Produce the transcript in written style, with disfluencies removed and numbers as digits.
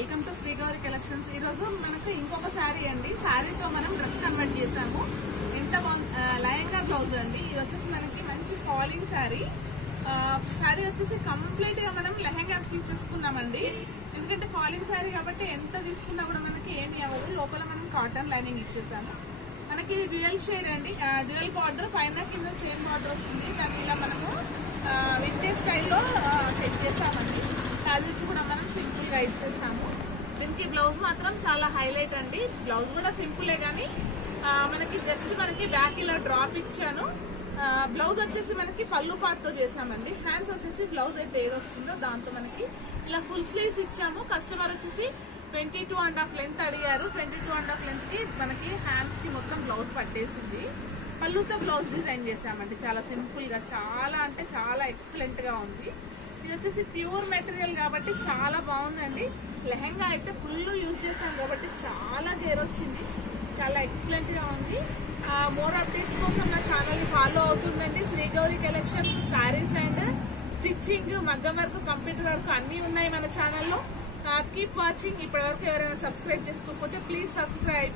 Welcome to Sri Gowri collections. ఈ రోజు మనకు ఇంకొక శారీ అండి. శారీతో మనం డ్రెస్ కన్వర్ట్ చేసాము. ఎంత లయంగా బ్లౌజ్ అండి. ఇది వచ్చేసి మనకి మంచి ఫాలింగ్ శారీ. శారీ వచ్చేసి కంప్లీట్ గా మనం లెహంగా తీసేసుకున్నామండి. ఎందుకంటే ఫాలింగ్ శారీ కాబట్టి ఎంత తీసుకున్నా కూడా మనకి ఏమి అవ్వదు. లోపల మనం కాటన్ లైనింగ్ ఇచ్చేసాము. మనకి ఇది డ్యూయల్ షేడ్ అండి. డ్యూయల్ బార్డర్ పైన కింద సేమ్ బార్డర్ వస్తుంది. దాన్ని ఇలా మనము వింటేజ్ స్టైల్లో సెట్ చేసామండి. టాజిల్స్ కూడా మనం సింపుల్ గా ఇచ్చేసాము. దీనికి బ్లౌజ్ మాత్రం చాలా హైలైట్ అండి. బ్లౌజ్ కూడా సింపులే కానీ మనకి జస్ట్ మనకి బ్యాక్ ఇలా డ్రాప్ ఇచ్చాను. బ్లౌజ్ వచ్చేసి మనకి పళ్ళు పార్ట్ తో చేసామండి. హ్యాండ్స్ వచ్చేసి బ్లౌజ్ అయితే ఏది వస్తుందో దాంతో మనకి ఇలా ఫుల్ స్లీవ్స్ ఇచ్చాము. కస్టమర్ వచ్చేసి 22.5 లెంత్ అడిగారు. 22.5 లెంత్ కి మనకి హ్యాండ్స్ కి మొత్తం బ్లౌజ్ పట్టేసింది. పళ్ళుతో బ్లౌజ్ డిజైన్ చేసామండి. చాలా సింపుల్ గా, చాలా అంటే చాలా ఎక్సలెంట్ గా ఉంది. ఇది వచ్చేసి ప్యూర్ మెటీరియల్ కాబట్టి చాలా బాగుందండి. లెహంగా అయితే ఫుల్ యూజ్ చేసాం కాబట్టి చాలా గేర్ వచ్చింది. చాలా ఎక్సలెంట్ గా ఉంది. మోర్ అప్డేట్స్ కోసం నా ఛానల్ ని ఫాలో అవుతుందండి. Sri Gowri collections saris and stitching, మగ్గం వర్క్, కంప్యూటర్ వర్క్ అన్ని ఉన్నాయి మన ఛానల్లో. Keep watching. ఇప్పటి వరకు ఎవరైనా సబ్స్క్రైబ్ చేసుకోకపోతే ప్లీజ్ సబ్స్క్రైబ్.